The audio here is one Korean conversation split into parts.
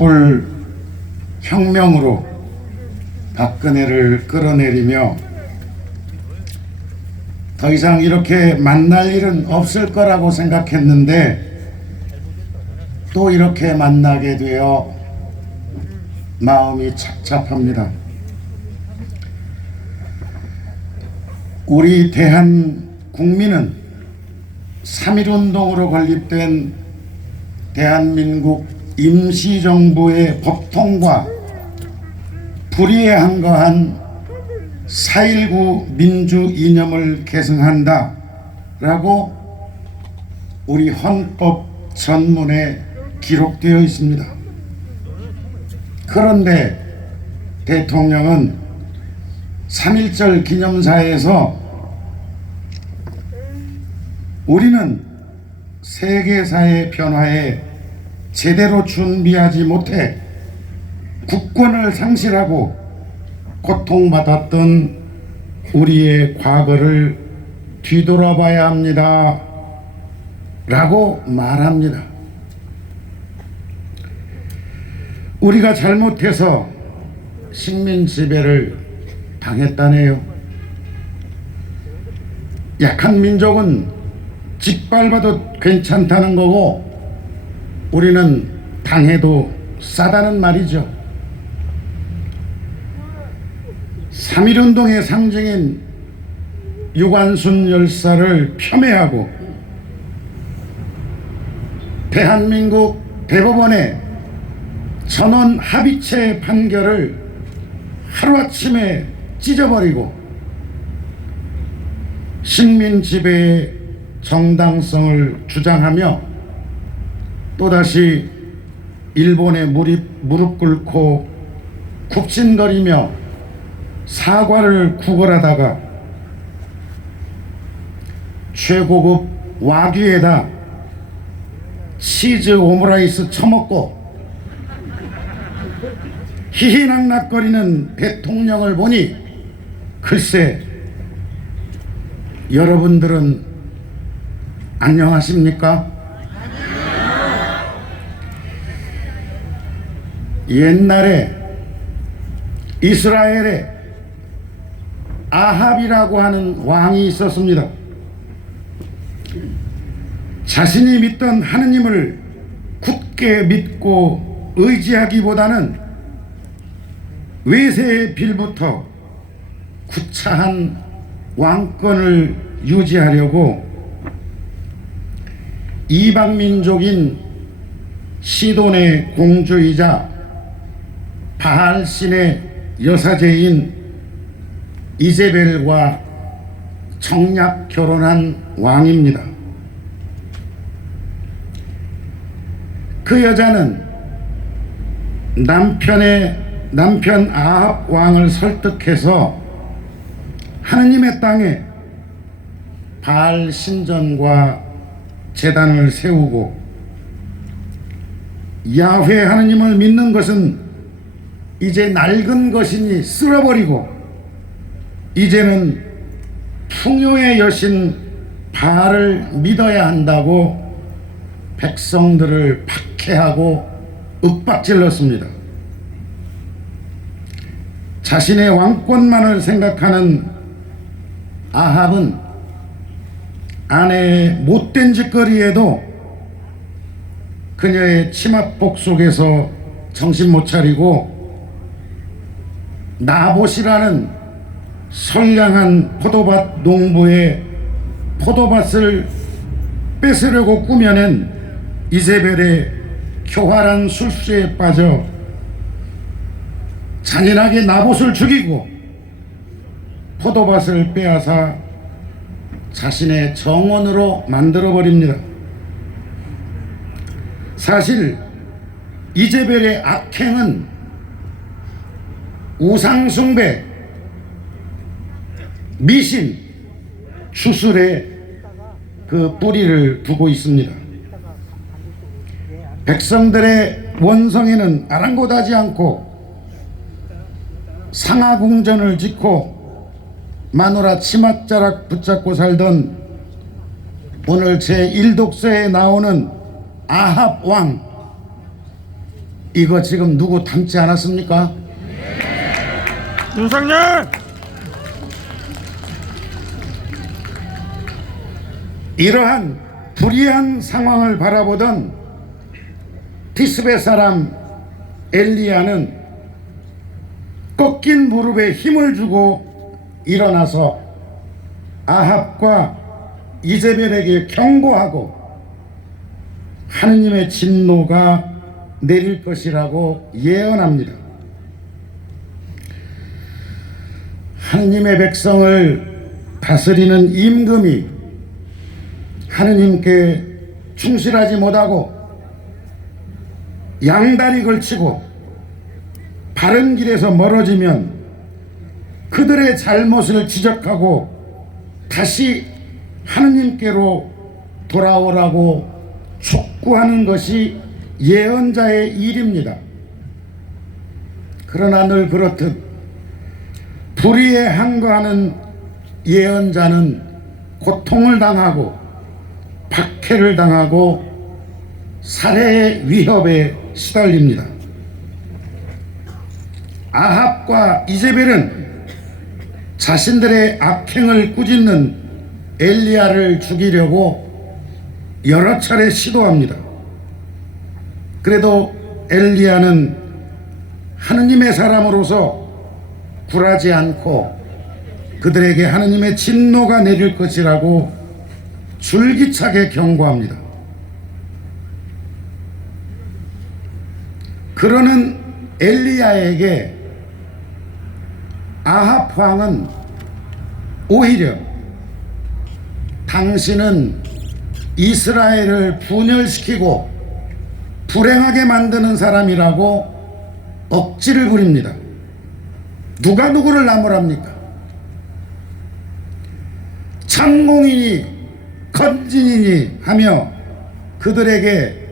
촛불 혁명으로 박근혜를 끌어내리며 더 이상 이렇게 만날 일은 없을 거라고 생각했는데 또 이렇게 만나게 되어 마음이 착잡합니다. 우리 대한국민은 3.1운동으로 건립된 대한민국 임시정부의 법통과 불의에 한거한 4.19 민주 이념을 계승한다 라고 우리 헌법 전문에 기록되어 있습니다. 그런데 대통령은 3.1절 기념사에서 우리는 세계사의 변화에 제대로 준비하지 못해 국권을 상실하고 고통받았던 우리의 과거를 뒤돌아봐야 합니다 라고 말합니다. 우리가 잘못해서 식민 지배를 당했다네요. 약한 민족은 짓밟아도 괜찮다는 거고 우리는 당해도 싸다는 말이죠. 3.1운동의 상징인 유관순 열사를 폄훼하고 대한민국 대법원의 전원 합의체 판결을 하루아침에 찢어버리고 식민 지배의 정당성을 주장하며 또다시 일본에 무릎 꿇고 굽신거리며 사과를 구걸하다가 최고급 와규에다 치즈 오므라이스 처먹고 희희낙낙거리는 대통령을 보니 글쎄, 여러분들은 안녕하십니까? 옛날에 이스라엘에 아합이라고 하는 왕이 있었습니다. 자신이 믿던 하느님을 굳게 믿고 의지하기보다는 외세의 빌부터 구차한 왕권을 유지하려고 이방민족인 시돈의 공주이자 바알신의 여사제인 이제벨과 청약 결혼한 왕입니다. 그 여자는 남편 아합 왕을 설득해서 하느님의 땅에 바알 신전과 제단을 세우고 야훼 하느님을 믿는 것은 이제 낡은 것이니 쓸어버리고 이제는 풍요의 여신 바알을 믿어야 한다고 백성들을 박해하고 윽박질렀습니다. 자신의 왕권만을 생각하는 아합은 아내의 못된 짓거리에도 그녀의 치맛복 속에서 정신 못 차리고 나봇이라는 선량한 포도밭 농부의 포도밭을 뺏으려고 꾸며낸 이세벨의 교활한 술수에 빠져 잔인하게 나봇을 죽이고 포도밭을 빼앗아 자신의 정원으로 만들어버립니다. 사실 이제벨의 악행은 우상숭배, 미신, 주술에 그 뿌리를 두고 있습니다. 백성들의 원성에는 아랑곳하지 않고 상하궁전을 짓고 마누라 치맛자락 붙잡고 살던 오늘 제1독서에 나오는 아합 왕, 이거 지금 누구 닮지 않았습니까? 윤석열! 이러한 불의한 상황을 바라보던 티스베 사람 엘리야는 꺾인 무릎에 힘을 주고 일어나서 아합과 이제벨에게 경고하고 하느님의 진노가 내릴 것이라고 예언합니다. 하느님의 백성을 다스리는 임금이 하느님께 충실하지 못하고 양다리 걸치고 바른 길에서 멀어지면 그들의 잘못을 지적하고 다시 하느님께로 돌아오라고 촉구하는 것이 예언자의 일입니다. 그러나 늘 그렇듯 불의에 항거하는 예언자는 고통을 당하고 박해를 당하고 살해의 위협에 시달립니다. 아합과 이제벨은 자신들의 악행을 꾸짖는 엘리야를 죽이려고 여러 차례 시도합니다. 그래도 엘리야는 하느님의 사람으로서 굴하지 않고 그들에게 하느님의 진노가 내릴 것이라고 줄기차게 경고합니다. 그러는 엘리야에게 아합 왕은 오히려 당신은 이스라엘을 분열시키고 불행하게 만드는 사람이라고 억지를 부립니다. 누가 누구를 나무랍니까? 참공이니 건진이니 하며 그들에게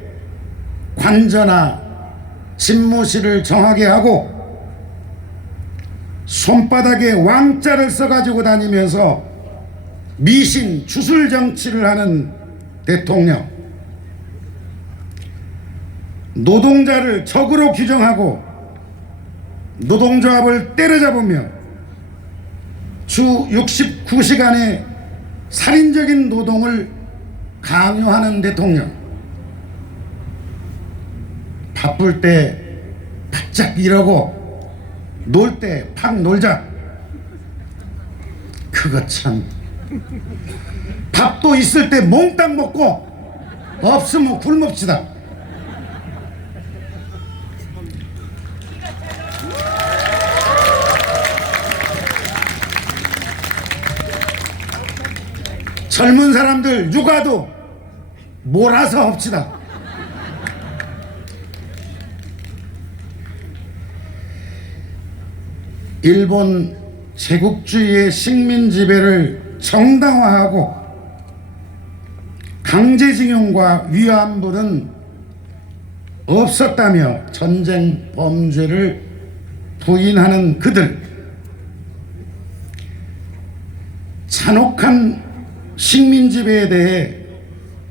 관저나 집무실을 정하게 하고 손바닥에 왕자를 써가지고 다니면서 미신 주술 정치를 하는 대통령, 노동자를 적으로 규정하고 노동조합을 때려잡으며 주 69시간의 살인적인 노동을 강요하는 대통령, 바쁠 때 바짝 일하고 놀 때 팍 놀자. 그거 참, 밥도 있을 때 몽땅 먹고 없으면 굶읍시다. 젊은 사람들 육아도 몰아서 합시다. 일본 제국주의의 식민 지배를 정당화하고 강제징용과 위안부는 없었다며 전쟁 범죄를 부인하는 그들, 잔혹한 식민 지배에 대해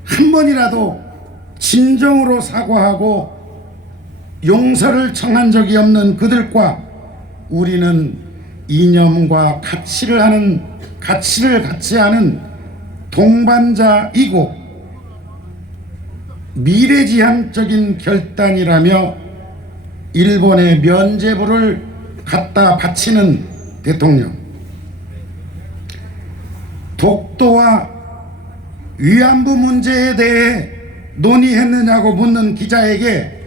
한 번이라도 진정으로 사과하고 용서를 청한 적이 없는 그들과 우리는 이념과 가치를 같이 하는 동반자이고 미래지향적인 결단이라며 일본의 면죄부를 갖다 바치는 대통령, 독도와 위안부 문제에 대해 논의했느냐고 묻는 기자에게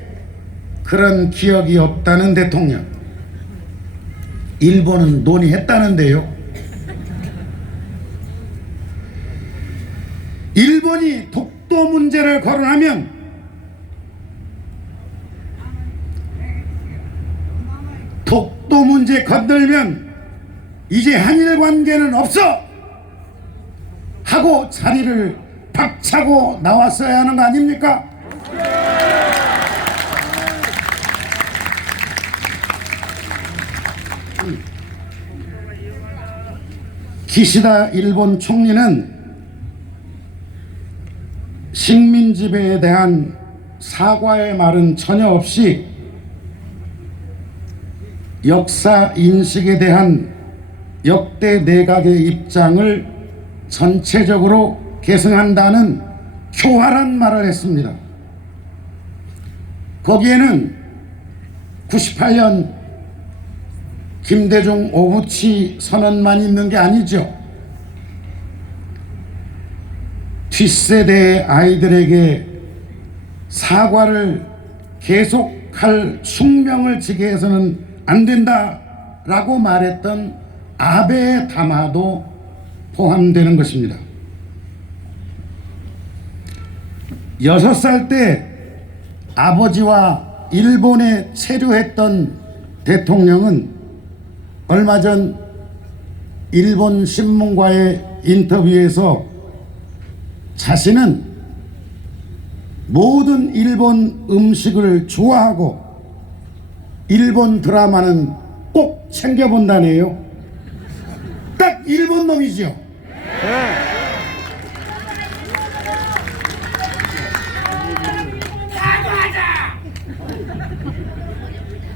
그런 기억이 없다는 대통령. 일본은 논의했다는데요. 일본이 독도 문제를 거론하면 독도 문제 건들면 이제 한일 관계는 없어 하고 자리를 박차고 나왔어야 하는 거 아닙니까? 기시다 일본 총리는 식민 지배에 대한 사과의 말은 전혀 없이 역사 인식에 대한 역대 내각의 입장을 전체적으로 계승한다는 교활한 말을 했습니다. 거기에는 98년 김대중 오부치 선언만 있는 게 아니죠. 뒷세대의 아이들에게 사과를 계속할 숙명을 지게 해서는 안 된다라고 말했던 아베의 담화도 포함되는 것입니다. 6살 때 아버지와 일본에 체류했던 대통령은 얼마 전 일본 신문과의 인터뷰에서 자신은 모든 일본 음식을 좋아하고 일본 드라마는 꼭 챙겨본다네요. 딱 일본 놈이죠.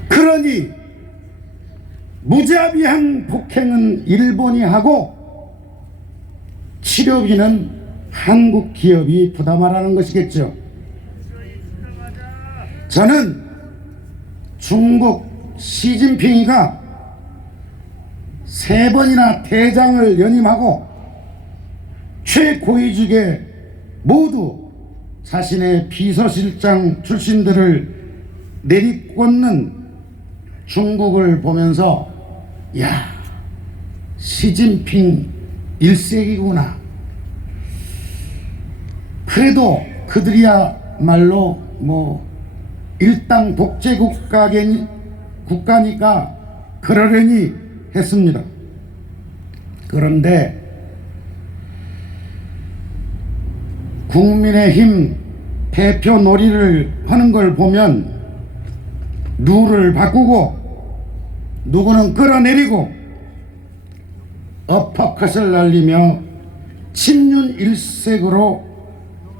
그러니 무자비한 폭행은 일본이 하고 치료비는 한국 기업이 부담하라는 것이겠죠. 저는 중국 시진핑이가 3번이나 대장을 연임하고 최고위직에 모두 자신의 비서실장 출신들을 내리꽂는 중국을 보면서 야, 시진핑 1세기구나. 그래도 그들이야말로 일당 독재 국가니까 그러려니 했습니다. 그런데 국민의힘 대표 놀이를 하는 걸 보면 룰을 바꾸고 누구는 끌어내리고 어퍼컷을 날리며 친윤 일색으로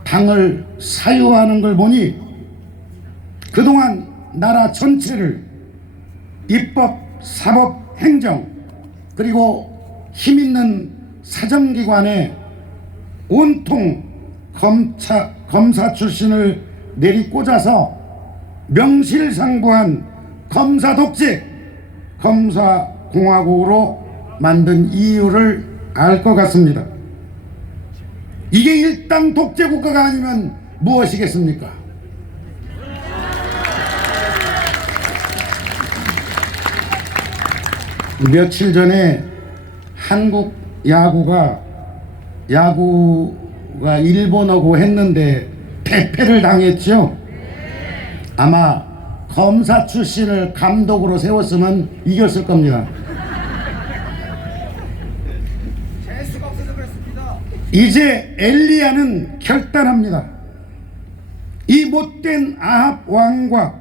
당을 사유하는 걸 보니 그동안 나라 전체를 입법, 사법, 행정 그리고 힘있는 사정기관에 온통 검사 출신을 내리꽂아서 명실상부한 검사 독재, 검사 공화국으로 만든 이유를 알 것 같습니다. 이게 일당 독재 국가가 아니면 무엇이겠습니까? 며칠 전에 한국 야구가 일본하고 했는데 패배를 당했죠. 아마 검사 출신을 감독으로 세웠으면 이겼을 겁니다. 재수가 없어서 그렇습니다. 이제 엘리야는 결단합니다. 이 못된 아합 왕과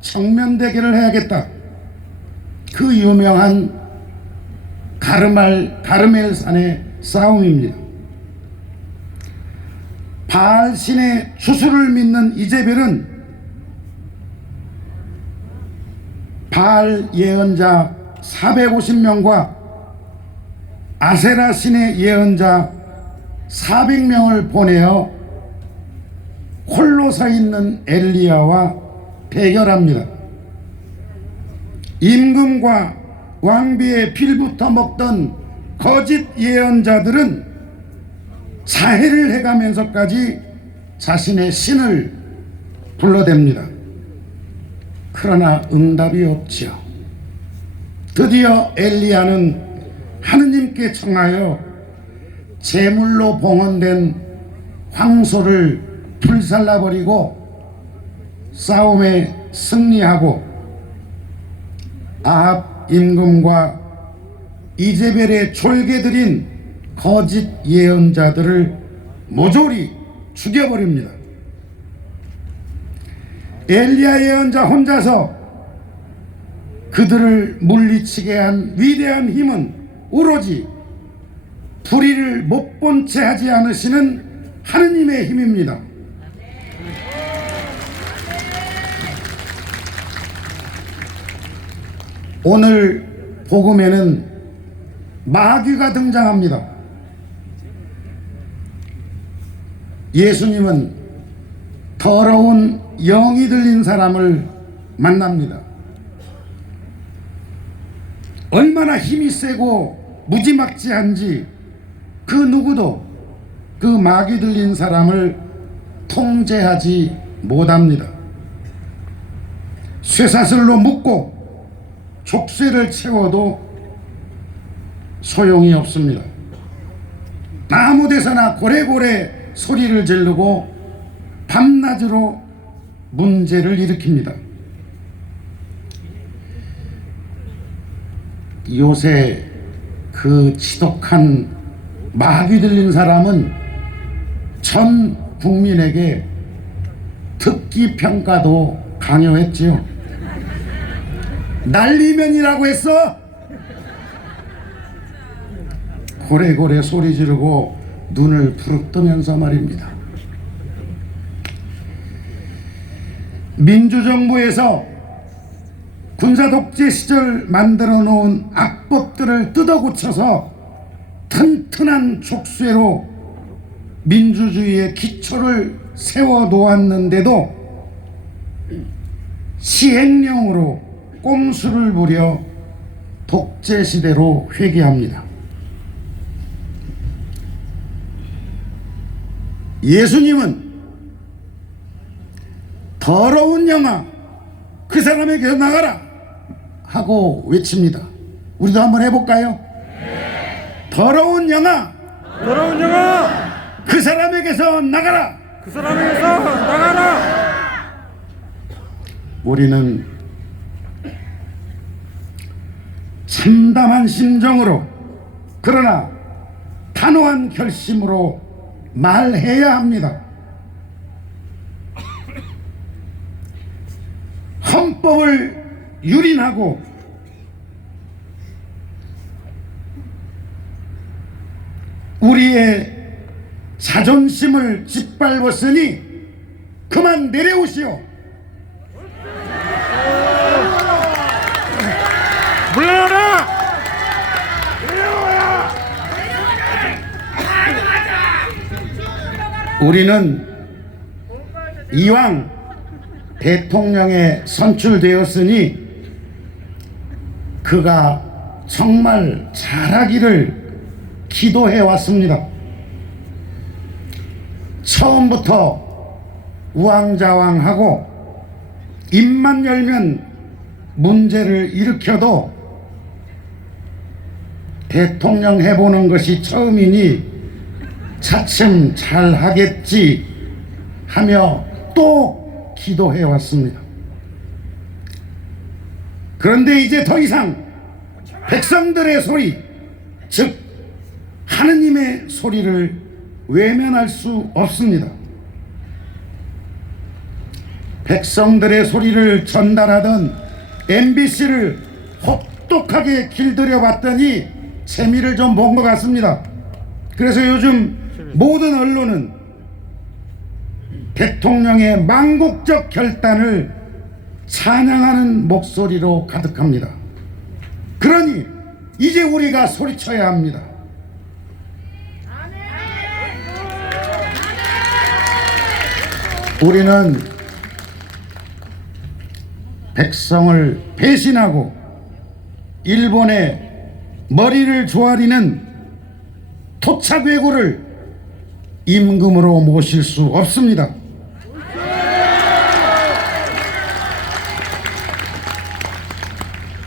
정면 대결을 해야겠다. 그 유명한 가르멜산의 싸움입니다. 바알 신의 주술을 믿는 이제벨은 바알 예언자 450명과 아세라 신의 예언자 400명을 보내어 홀로 서 있는 엘리야와 대결합니다. 임금과 왕비의 빌부터 먹던 거짓 예언자들은 자해를 해가면서까지 자신의 신을 불러댑니다. 그러나 응답이 없죠. 드디어 엘리야는 하느님께 청하여 제물로 봉헌된 황소를 불살라버리고 싸움에 승리하고 아합 임금과 이제벨의 졸개들인 거짓 예언자들을 모조리 죽여버립니다. 엘리야 예언자 혼자서 그들을 물리치게 한 위대한 힘은 오로지 불의를 못 본 채 하지 않으시는 하느님의 힘입니다. 오늘 복음에는 마귀가 등장합니다. 예수님은 더러운 영이 들린 사람을 만납니다. 얼마나 힘이 세고 무지막지한지 그 누구도 그 마귀 들린 사람을 통제하지 못합니다. 쇠사슬로 묶고 족쇄를 채워도 소용이 없습니다. 아무 데서나 고래고래 소리를 지르고 밤낮으로 문제를 일으킵니다. 요새 그 지독한 마귀 들린 사람은 전 국민에게 듣기 평가도 강요했지요. 날리면이라고 했어? 고래고래 소리 지르고 눈을 부릅뜨면서 말입니다. 민주정부에서 군사독재 시절 만들어 놓은 악법들을 뜯어고쳐서 튼튼한 족쇄로 민주주의의 기초를 세워 놓았는데도 시행령으로 꼼수를 부려 독재 시대로 회귀합니다. 예수님은 더러운 영아 그 사람에게서 나가라 하고 외칩니다. 우리도 한번 해볼까요? 더러운 영아 그 사람에게서 나가라. 우리는 참담한 심정으로 그러나 단호한 결심으로 말해야 합니다. 헌법을 유린하고 우리의 자존심을 짓밟았으니 그만 내려오시오. 물러나라! 우리는 이왕 대통령에 선출되었으니 그가 정말 잘하기를 기도해 왔습니다. 처음부터 우왕좌왕하고 입만 열면 문제를 일으켜도 대통령 해보는 것이 처음이니 차츰 잘하겠지 하며 또 기도해 왔습니다. 그런데 이제 더 이상 백성들의 소리, 즉 하느님의 소리를 외면할 수 없습니다. 백성들의 소리를 전달하던 MBC를 혹독하게 길들여 봤더니 재미를 좀 본 것 같습니다. 그래서 요즘 모든 언론은 대통령의 망국적 결단을 찬양하는 목소리로 가득합니다. 그러니 이제 우리가 소리쳐야 합니다. 우리는 백성을 배신하고 일본의 머리를 조아리는 토착외구를 임금으로 모실 수 없습니다.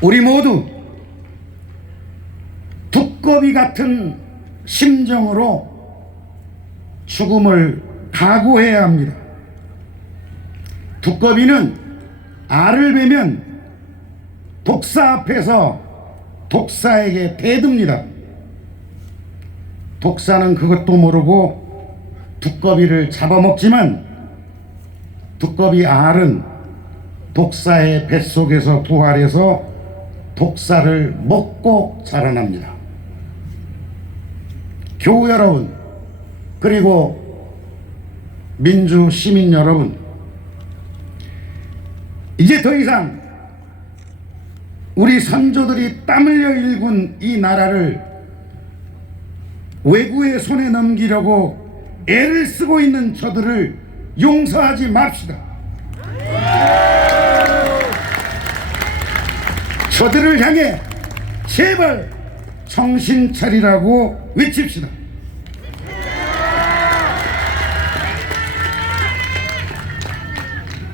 우리 모두 두꺼비 같은 심정으로 죽음을 각오해야 합니다. 두꺼비는 알을 베면 독사 앞에서 독사에게 대듭니다. 독사는 그것도 모르고 두꺼비를 잡아먹지만 두꺼비 알은 독사의 뱃속에서 부활해서 독사를 먹고 자라납니다. 교우 여러분, 그리고 민주 시민 여러분, 이제 더 이상 우리 선조들이 땀 흘려 일군 이 나라를 외구의 손에 넘기려고 애를 쓰고 있는 저들을 용서하지 맙시다. 저들을 향해 제발 정신 차리라고 외칩시다.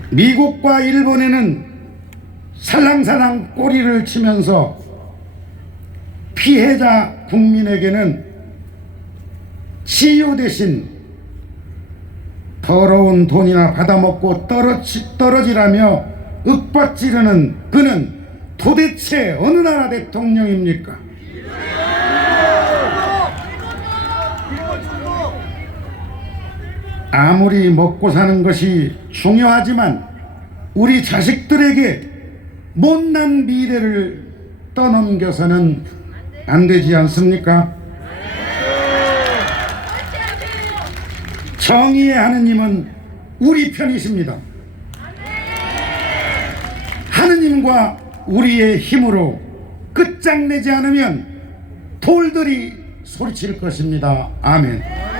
미국과 일본에는 살랑살랑 꼬리를 치면서 피해자 국민에게는 치유 대신 더러운 돈이나 받아먹고 떨어지라며 윽박지르는 그는 도대체 어느 나라 대통령입니까? 아무리 먹고 사는 것이 중요하지만 우리 자식들에게 못난 미래를 떠넘겨서는 안 되지 않습니까? 정의의 하느님은 우리 편이십니다. 하느님과 우리의 힘으로 끝장내지 않으면 돌들이 소리칠 것입니다. 아멘.